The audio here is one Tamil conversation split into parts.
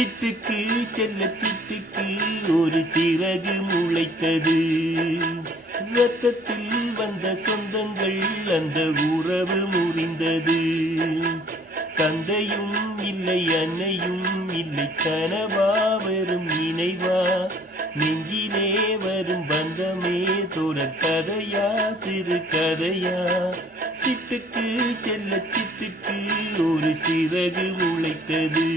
சிட்டுக்கு செல்ல சிட்டுக்கு ஒரு சிறகு முளைத்தது. இரத்தத்தில் வந்த சொந்தங்கள் அந்த உறவு முறிந்தது. தந்தையும் இல்லை அன்னையும் இல்லை, கனவா வரும் நினைவா, நெஞ்சிலே வரும் பந்தமே தொடர் கதையா சிறு கதையா. சிட்டுக்கு செல்ல சிட்டுக்கு ஒரு சிறகு முளைத்தது.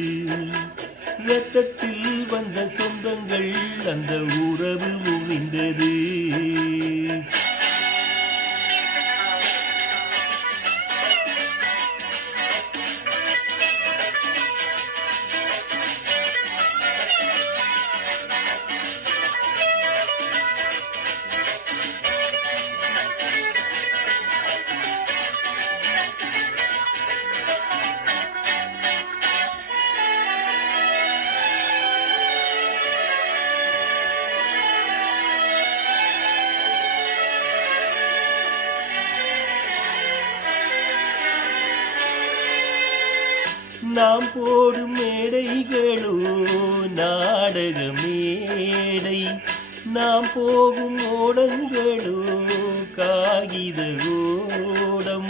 இரத்தத்தில் வந்த சொந்தங்கள் அந்த உறவு முறிந்தது. நாம் போடும் மேடைகளோ நாடக மேடை, நாம் போகும் ஓடங்களோ காகித ஓடம்.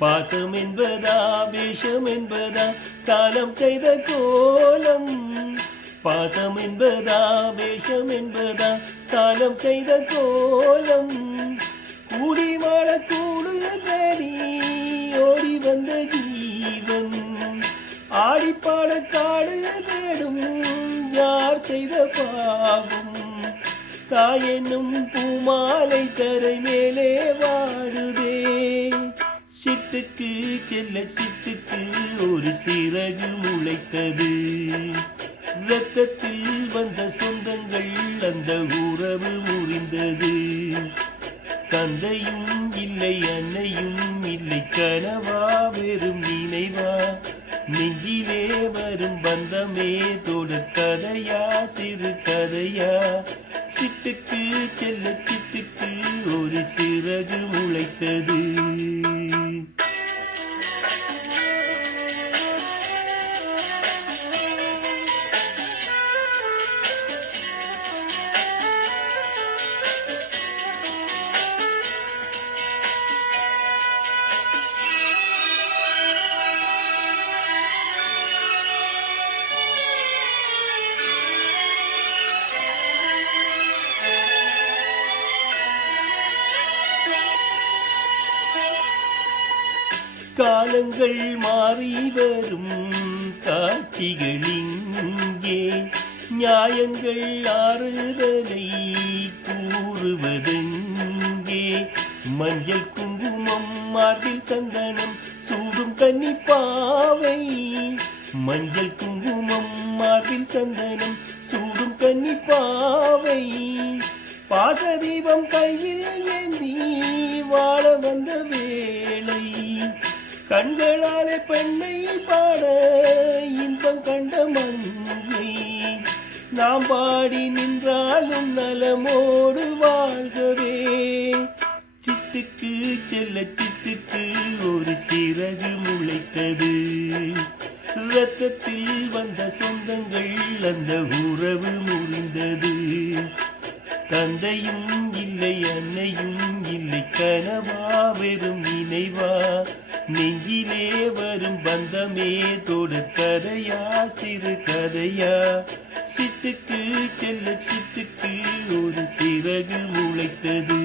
பாசம் என்பதா வேஷம் என்பதா காலம் செய்த கோலம். பாசம் என்பதா வேஷம் என்பதா காலம் செய்த கோலம். கூடி வாழ கூடுதடி ஓடி வந்த ஜீவன், ஆடிப்பாட காடு தேடும் யார் செய்த பாவம். தாயென்னும் பூமாலை கரை மேலே வாடுதே. சிட்டுக்கு செல்ல சிட்டுக்கு ஒரு சிறகு முளைத்தது. இரத்தத்தில் வந்த சொந்தங்கள் அந்த உறவு முறிந்தது. தந்தையும் இல்லை அன்னையும் இல்லை, கனவா வெறும் நினைவா, நெஞ்சிலே வரும் பந்தமே தொடர் கதையா சிறு கதையா. சிட்டுக்கு செல்ல சிட்டுக்கு ஒரு சிறகு முளைத்தது. காலங்கள் மாறி வரும் காட்சிகள் இங்கே, நியாயங்கள் ஆறுதலை கூறுவதெங்கே. மஞ்சள் குங்குமம் மார்பில் சந்தனம் சூடும் கன்னிப்பாவை. மஞ்சள் குங்குமம் மார்பில் சந்தனம் சூடும் கன்னிப்பாவை. பாசதீபம் கையில் ஏந்தி வாழ வந்த வேளை, கண்களாலே பெண்ணை பாட இன்பம் கண்ட மங்கை. நாம் பாடி நின்றாலும் நலமோடு வாழ்கவே. சிட்டுக்கு செல்ல சிட்டுக்கு ஒரு சிறகு முளைத்தது. இரத்தத்தில் வந்த சொந்தங்கள் அந்த உறவு முறிந்தது. தந்தையும் இல்லை அன்னையும் இல்லை, கனவா வெறும் நினைவா, நெஞ்சிலே வரும் பந்தமே தொடர் கதையா சிறு கதையா. சிட்டுக்கு செல்ல சிட்டுக்கு ஒரு சிறகு முளைத்தது.